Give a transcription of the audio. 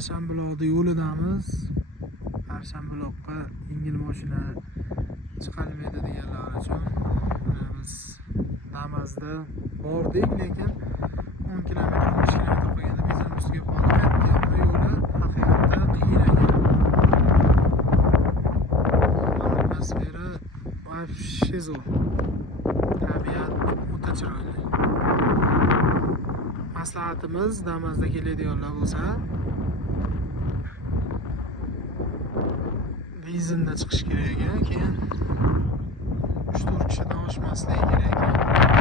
Arshanbuloqda yo'lidamiz. Arshanbuloqqa yengil mashina chiqolmaydi deganlar uchun biz Damazda bordik, lekin 10 kilometr 15 kilometr qolganda bizning ustiga qoldik. Katta yo'li haqiqatda qiyin ekan. Atmosfera вообще zo'r. Tabiat o'ta chiroyli. Maslahatimiz, Damazda keladiganlar bo'lsa, benzinda chiqish kerak ekan, keyin 3-4 kishidan oshmasligi kerak ekan.